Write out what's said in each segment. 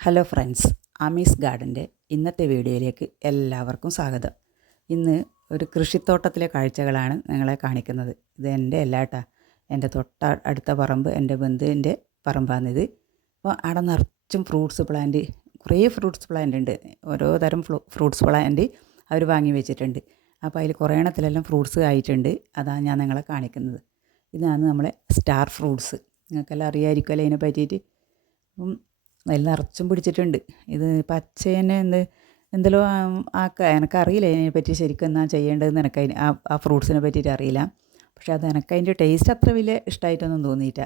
Hello friends, Ami's ഗാർഡൻ്റെ ഇന്നത്തെ വീഡിയോയിലേക്ക് എല്ലാവർക്കും സ്വാഗതം. ഇന്ന് ഒരു കൃഷിത്തോട്ടത്തിലെ കാഴ്ചകളാണ് നിങ്ങളെ കാണിക്കുന്നത്. ഇത് എൻ്റെ അല്ല കേട്ടോ, എൻ്റെ അടുത്ത പറമ്പ്, എൻ്റെ ബന്ധുവിൻ്റെ പറമ്പാണിത്. അപ്പോൾ അവിടെ നിറച്ചും ഫ്രൂട്ട്സ് പ്ലാന്റ്, കുറേ ഫ്രൂട്ട്സ് പ്ലാന്റ് ഉണ്ട്. ഓരോ തരം ഫ്രൂട്ട്സ് പ്ലാന്റ് അവർ വാങ്ങി വെച്ചിട്ടുണ്ട്. അപ്പോൾ അതിൽ കുറേ എണ്ണത്തിലെല്ലാം ഫ്രൂട്ട്സ് ആയിട്ടുണ്ട്. അതാണ് ഞാൻ നിങ്ങളെ കാണിക്കുന്നത്. ഇതാണ് നമ്മളെ സ്റ്റാർ ഫ്രൂട്ട്സ്. നിങ്ങൾക്കെല്ലാം അറിയാമായിരിക്കുമല്ലോ ഇതിനെ പറ്റിയിട്ട്. അപ്പം അതിൽ നിറച്ചും പിടിച്ചിട്ടുണ്ട്. ഇത് പച്ചേനെ എന്തെല്ലോ എനിക്കറിയില്ല ഇതിനെപ്പറ്റി ശരിക്കും എന്നാ ചെയ്യേണ്ടതെന്ന് എനിക്ക് ആ ഫ്രൂട്ട്സിനെ പറ്റിയിട്ട് അറിയില്ല. പക്ഷെ അത് എനിക്ക് അതിൻ്റെ ടേസ്റ്റ് അത്ര വലിയ ഇഷ്ടമായിട്ടൊന്നും തോന്നിയില്ല.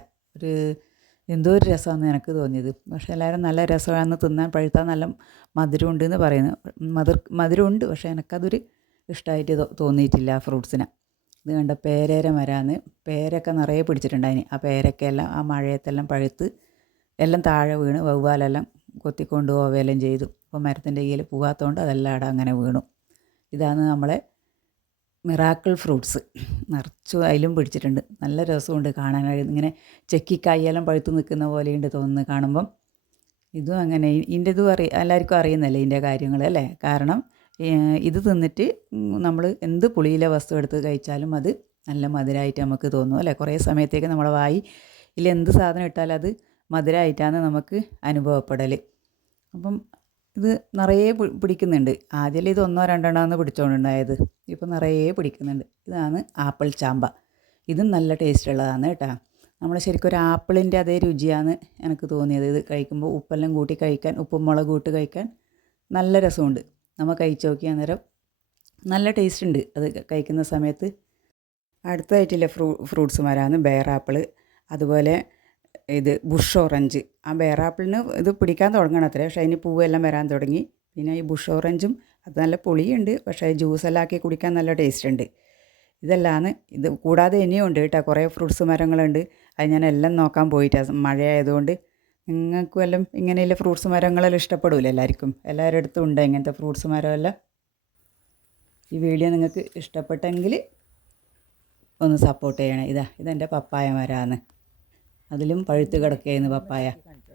എന്തോ ഒരു രസമാണെന്ന് എനിക്ക് തോന്നിയത്. പക്ഷേ എല്ലാവരും നല്ല രസമാണെന്ന് തിന്നാൻ, പഴുത്താൽ നല്ല മധുരമുണ്ട് എന്ന് പറയുന്നു. മധുരമുണ്ട്, പക്ഷേ എനിക്കതൊരു ഇഷ്ടമായിട്ട് തോന്നിയിട്ടില്ല ആ ഫ്രൂട്ട്സിനെ. ഇത് കണ്ട പേരേര മരാന്ന്, പേരൊക്കെ നിറയെ പിടിച്ചിട്ടുണ്ടായിന്. ആ പേരൊക്കെയെല്ലാം ആ മഴയത്തെല്ലാം പഴുത്ത് എല്ലാം താഴെ വീണ് വവ്വാലെല്ലാം കൊത്തിക്കൊണ്ട് പോവുകയെല്ലാം ചെയ്തു. അപ്പോൾ മരത്തിൻ്റെ കീഴിൽ പോകാത്തതുകൊണ്ട് അതെല്ലാം അവിടെ അങ്ങനെ വീണു. ഇതാണ് നമ്മളെ മിറാക്കിൾ ഫ്രൂട്ട്സ്. നിറച്ചു അതിലും പിടിച്ചിട്ടുണ്ട്. നല്ല രസമുണ്ട് കാണാൻ. ഇങ്ങനെ ചെക്കിക്കായെല്ലാം പഴുത്ത് നിൽക്കുന്ന പോലെയുണ്ട് തോന്നുന്നു കാണുമ്പം. ഇതും അങ്ങനെ. ഇതിൻ്റെ ഇതും എല്ലാവർക്കും അറിയുന്നല്ലേ ഇതിൻ്റെ കാര്യങ്ങൾ അല്ലേ. കാരണം ഇത് തിന്നിട്ട് നമ്മൾ എന്ത് പുളിയിലെ വസ്തു എടുത്ത് കഴിച്ചാലും അത് നല്ല മധുരമായിട്ട് നമുക്ക് തോന്നും അല്ലേ. കുറേ സമയത്തേക്ക് നമ്മളെ വായിൽ എന്ത് സാധനം ഇട്ടാലും അത് മധുരമായിട്ടാണ് നമുക്ക് അനുഭവപ്പെടൽ. അപ്പം ഇത് നിറയെ പിടിക്കുന്നുണ്ട്. ആദ്യം ഇത് ഒന്നോ രണ്ടെണ്ണമാണ് പിടിച്ചുകൊണ്ടുണ്ടായത്. ഇപ്പം നിറയെ പിടിക്കുന്നുണ്ട്. ഇതാണ് ആപ്പിൾ ചാമ്പ. ഇതും നല്ല ടേസ്റ്റ് ഉള്ളതാണ് കേട്ടോ. നമ്മൾ ശരിക്കും ഒരു ആപ്പിളിൻ്റെ അതേ രുചിയാണ് എനിക്ക് തോന്നിയത്. ഇത് കഴിക്കുമ്പോൾ ഉപ്പെല്ലാം കൂട്ടി കഴിക്കാൻ, ഉപ്പും മുളക് ഇട്ട് കഴിക്കാൻ നല്ല രസമുണ്ട്. നമ്മൾ കഴിച്ച് നോക്കി അന്നേരം നല്ല ടേസ്റ്റ് ഉണ്ട് അത് കഴിക്കുന്ന സമയത്ത്. അടുത്തതായിട്ടില്ല ഫ്രൂട്ട്സ് മരമാണ് ബേറാപ്പിൾ. അതുപോലെ ഇത് ബുഷ് ഓറഞ്ച്. ആ ബേറാപ്പിളിന് ഇത് പിടിക്കാൻ തുടങ്ങണം അത്രേ, പക്ഷേ അതിന് പൂവെല്ലാം വരാൻ തുടങ്ങി. പിന്നെ ഈ ബുഷ് ഓറഞ്ചും അത് നല്ല പുളിയുണ്ട്, പക്ഷേ ജ്യൂസെല്ലാം ആക്കി കുടിക്കാൻ നല്ല ടേസ്റ്റ് ഉണ്ട്. ഇതെല്ലാമാണ്. ഇത് കൂടാതെ ഇനിയും ഉണ്ട് കേട്ടോ, കുറേ ഫ്രൂട്ട്സ് മരങ്ങളുണ്ട്. അത് ഞാൻ എല്ലാം നോക്കാൻ പോയിട്ടാണ്, മഴയായതുകൊണ്ട്. നിങ്ങൾക്കും എല്ലാം ഇങ്ങനെയുള്ള ഫ്രൂട്ട്സ് മരങ്ങളെല്ലാം ഇഷ്ടപ്പെടില്ല എല്ലാവർക്കും. എല്ലാവരുടെ അടുത്തും ഉണ്ട് ഇങ്ങനത്തെ ഫ്രൂട്ട്സ് മരമെല്ലാം. ഈ വീഡിയോ നിങ്ങൾക്ക് ഇഷ്ടപ്പെട്ടെങ്കിൽ ഒന്ന് സപ്പോർട്ട് ചെയ്യണേ. ഇതെൻ്റെ പപ്പായ മരമാണ്. അതിലും പഴുത്ത് കിടക്കുകയായിരുന്നു പപ്പായ.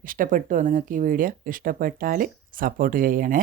ഇഷ്ടപ്പെട്ടോ നിങ്ങൾക്ക് ഈ വീഡിയോ? ഇഷ്ടപ്പെട്ടാൽ സപ്പോർട്ട് ചെയ്യണേ.